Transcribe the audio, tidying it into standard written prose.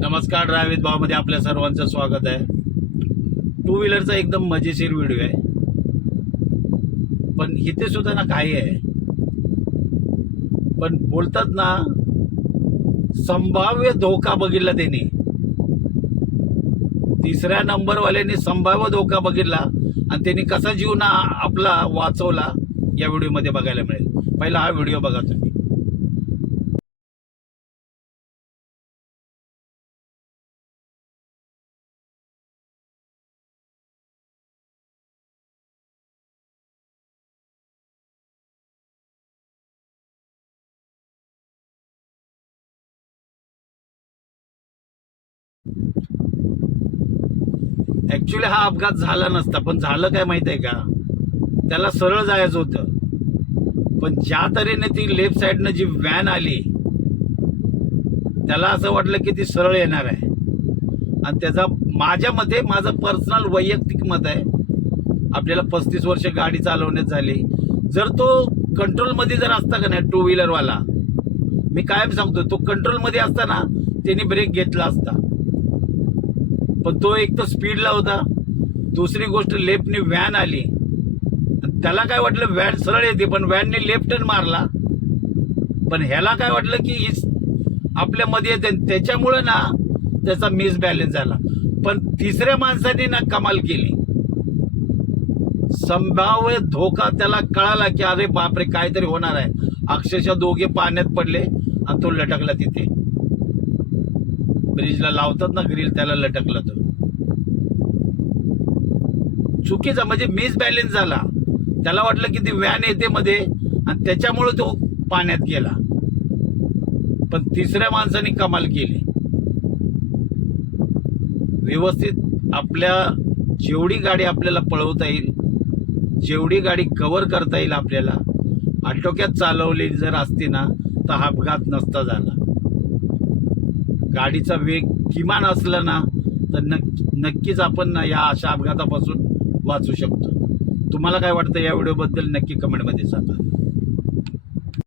नमस्कार, ड्रायव्हित भावमध्ये आपल्या सर्वांचं स्वागत आहे। टू व्हीलरचा एकदम मजेशीर व्हिडिओ आहे, पण इथे सुद्धा ना काही आहे, पण बोलतात ना संभाव्य धोका बघितला त्यांनी। तिसऱ्या नंबरवाल्याने संभाव्य धोका बघितला आणि त्यांनी कसा जीव ना आपला वाचवला या व्हिडिओमध्ये बघायला मिळेल। पहिला हा व्हिडिओ बघा तुम्ही। ऍक्च्युली हा अपघात झाला नसता, पण झालं काय माहित आहे का, त्याला सरळ जायचं होतं, पण ज्या तऱ्हेने ती लेफ्ट साइडनं जी व्हॅन आली त्याला असं वाटलं की ती सरळ येणार आहे। आणि त्याचा माझ्या मते, माझं पर्सनल वैयक्तिक मत आहे, आपल्याला 35 वर्ष गाडी चालवण्यात झाली, जर तो कंट्रोलमध्ये जर असता का नाही टू व्हीलरवाला, मी कायम सांगतो तो कंट्रोलमध्ये असता ना त्यांनी ब्रेक घेतला असता, पण तो एक तर स्पीडला होता, दुसरी गोष्ट लेफ्टने व्हॅन आली, त्याला काय वाटलं व्हॅन सरळ येते, पण व्हॅनने लेफ्ट टर्न मारला, पण ह्याला काय वाटलं की आपल्या मध्ये येते, त्याच्यामुळे ना त्याचा मिसबॅलन्स झाला। पण तिसऱ्या माणसाने ना कमाल केली, संभाव्य धोका त्याला कळाला की अरे बापरे काहीतरी होणार आहे, अक्षरशः दोघे पाण्यात पडले आणि तो लटकला तिथे। ब्रिजला लावतात ना ग्रिल, त्याला लटकला तो। चुकीचा म्हणजे मिसबॅलन्स झाला, त्याला वाटलं की ती व्हॅन येते मध्ये आणि त्याच्यामुळे तो पाण्यात गेला, पण तिसऱ्या माणसाने कमाल केली। व्यवस्थित आपल्या जेवढी गाडी आपल्याला पळवता येईल, जेवढी गाडी कव्हर करता येईल आपल्याला, आटोक्यात चालवली जर असती ना तर हा अपघात नसता झाला। गाडीचा वेग किमान असला ना तर नक्कीच आपण ना या अशा अपघातापासून वाचू शकतो। तुम्हाला काय वाटतं या व्हिडिओबद्दल नक्की कमेंटमध्ये सांगा।